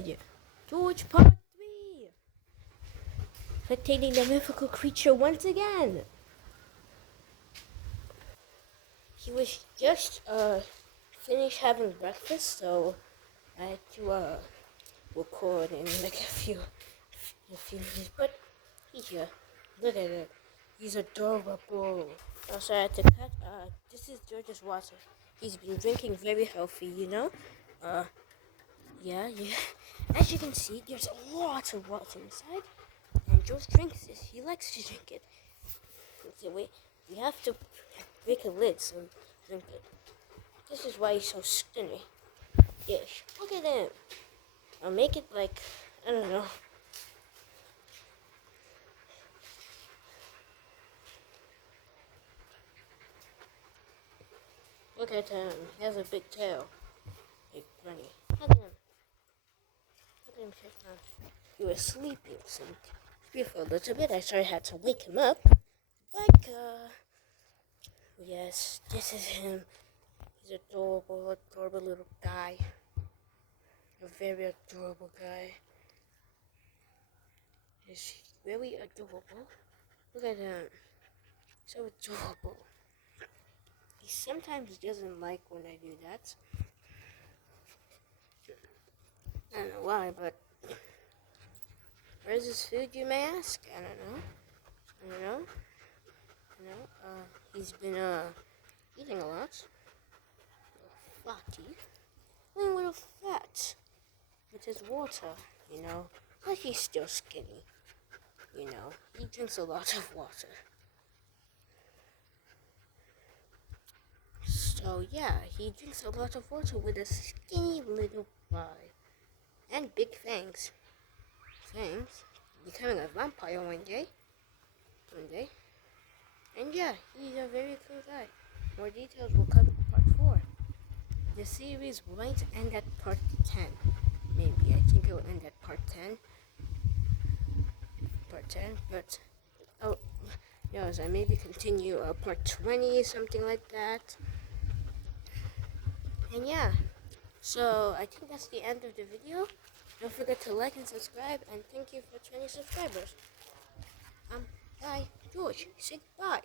good. George Part 3. Spectating the mythical creature once again. He was just finished having breakfast, so I had to record in like a few minutes. But he's here. Look at it. He's adorable. Also, I had to cut. This is George's water. He's been drinking very healthy, you know. Yeah. As you can see, there's a lot of water inside, and George drinks it. He likes to drink it. So we have to break a lid so drink it. This is why he's so skinny. Yes, look at him. I'll make it like, I don't know. Look at him. He has a big tail. Big bunny. Look at him. Look at him sit down. He was sleeping for a little bit. I sorry I had to wake him up. Like, yes, this is him. He's adorable little guy. A very adorable guy. He's very adorable. Look at him. So adorable. He sometimes doesn't like when I do that. I don't know why, but where's his food, you may ask? I don't know. He's been eating a lot. A little fatty. A little fat. With his water, you know. But he's still skinny. You know. He drinks a lot of water. So yeah, he drinks a lot of water with a skinny little body. And big fangs. Becoming a vampire one day. And yeah, he's a very cool guy. More details will come in part 4. The series might end at part 10. Maybe. I think it will end at part 10. But oh no, I maybe continue part 20, something like that. And yeah. So I think that's the end of the video. Don't forget to like and subscribe, and thank you for 20 subscribers. Bye. George, say goodbye.